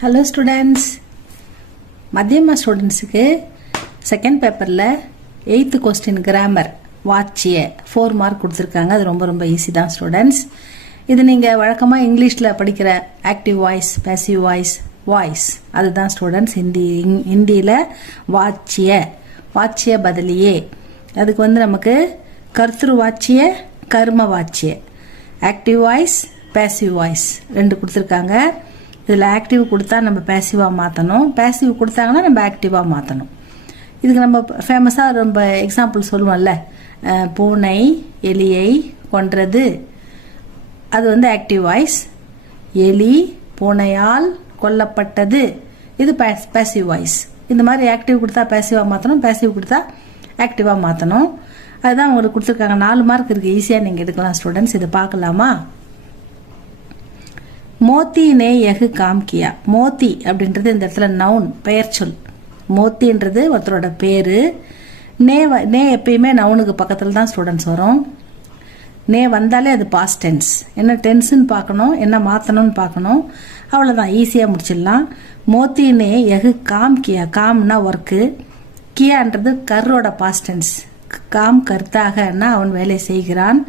Hello students, மத்தியமா ஸ்டூடெண்ட்ஸுக்கு second பேப்பரில் 8th question grammar வாட்சிய 4 mark கொடுத்துருக்காங்க. அது ரொம்ப ரொம்ப ஈஸி தான் ஸ்டூடெண்ட்ஸ். இது நீங்கள் வழக்கமாக இங்கிலீஷில் படிக்கிற active voice, passive voice, voice அதுதான் ஸ்டூடெண்ட்ஸ். ஹிந்தியில் வாட்சிய பதிலியே. அதுக்கு நமக்கு கர்த்திரு வாட்சிய, கர்ம வாட்சிய, ஆக்டிவ் வாய்ஸ், பேசிவ் வாய்ஸ் 2 கொடுத்துருக்காங்க. இதில் ஆக்டிவ் கொடுத்தா நம்ம பேசிவாக மாற்றணும், பேசிவ் கொடுத்தாங்கன்னா நம்ம ஆக்டிவாக மாற்றணும். இதுக்கு நம்ம ஃபேமஸாக ரொம்ப எக்ஸாம்பிள் சொல்லுவோம்ல, பூனை எலியை கொன்றது, அது ஆக்டிவ் வாய்ஸ். எலி பூனையால் கொல்லப்பட்டது, இது பேசிவ் வாய்ஸ். இந்த மாதிரி ஆக்டிவ் கொடுத்தா பேசிவாக மாற்றணும், பேசிவ் கொடுத்தா ஆக்டிவாக மாற்றணும். அதுதான் உங்களுக்கு கொடுத்துருக்காங்க. 4 மார்க் இருக்குது, ஈஸியாக நீங்கள் எடுக்கலாம் ஸ்டூடெண்ட்ஸ். இதை பார்க்கலாமா? மோத்தி நே யகு காம் கியா. மோத்தி அப்படின்றது இந்த இடத்துல நவுன், பெயர் சொல். மோத்தின்றது ஒருத்தரோட பேரு. நே எப்பயுமே நவுனுக்கு பக்கத்தில் தான் ஸ்டூடெண்ட்ஸ் வரும். நே வந்தாலே அது பாஸ்ட் டென்ஸ். என்ன டென்ஸ்ன்னு பார்க்கணும், என்ன மாற்றணும்னு பார்க்கணும். அவ்வளோதான், ஈஸியாக முடிச்சிடலாம். மோத்தி நே யகு காம் கியா. காம்னா ஒர்க்கு, கியான்றது கர்ரோட பாஸ்ட் டென்ஸ். காம் கர்த்தாகனா அவன் வேலை செய்கிறான்,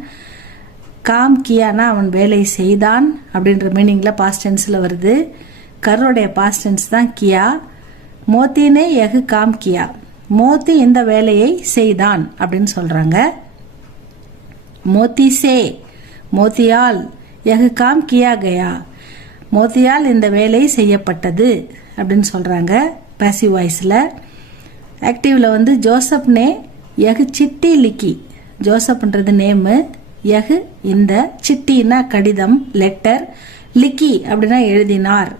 காம் கியானா அவன் வேலை செய்தான் அப்படின்ற மீனிங்கில் பாஸ்ட் டென்ஸில் வருது. கர்ரோடைய பாஸ்ட் டென்ஸ் தான் கியா. மோத்தினே யகு காம் கியா. மோத்தி இந்த வேலையை செய்தான் அப்படின்னு சொல்கிறாங்க. மோத்தி சே, மோத்தியால், யகு காம் கியா கயா, மோத்தியால் இந்த வேலை செய்யப்பட்டது அப்படின்னு சொல்கிறாங்க பேசிவ் வாய்ஸில். ஆக்டிவில் ஜோசப் நே யகு சிட்டி லிக்கி. ஜோசப்ன்றது நேமு, யகு இந்த, சிட்டின்னா கடிதம், லெட்டர், லிக்கி அப்படின்னா எழுதினார்.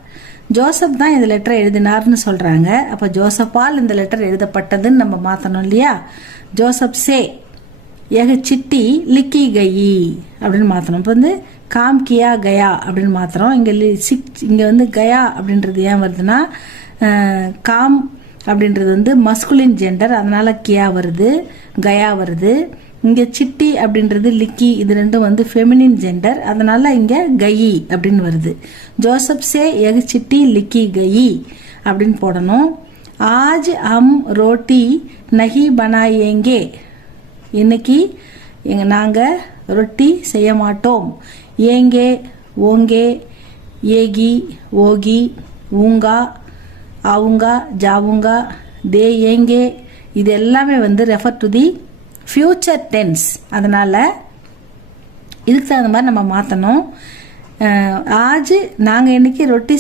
ஜோசப் தான் இந்த லெட்டரை எழுதினார்னு சொல்றாங்க. அப்ப ஜோசப்பால் இந்த லெட்டர் எழுதப்பட்டதுன்னு நம்ம மாத்தணும் இல்லையா? ஜோசப் சே யகு சிட்டி லிக்கி கயி அப்படின்னு மாத்தணும். இப்போ காம் கியா கயா அப்படின்னு மாத்திரம். இங்க கயா அப்படின்றது ஏன் வருதுன்னா, காம் அப்படின்றது மஸ்குலின் ஜெண்டர், அதனால கியா வருது, கயா வருது. இங்க சிட்டி அப்படின்றது லிக்கி, இது ரெண்டும் ஃபெமினின் ஜெண்டர், அதனால இங்க கயி அப்படின்னு வருது. ஜோசப் சே யகு சிட்டி லிக்கி கயி அப்படின்னு போடணும். ஆஜ் ஹம் ரோட்டி நஹி பனாயேங்கே. இன்னைக்கு நாங்க ரொட்டி செய்ய மாட்டோம். ஏங்கே, ஓங்கே, ஏகி, ஓகி, ஊங்கா, ஆவுங்கா, ஜாவுங்கா, தே ஏங்கே, இது எல்லாமே refer to the future tense. அதனால இதுக்கு தகுந்த மாதிரி நம்ம மாற்றணும். ஆஜ் நாங்கள் இன்னைக்கு ரொட்டி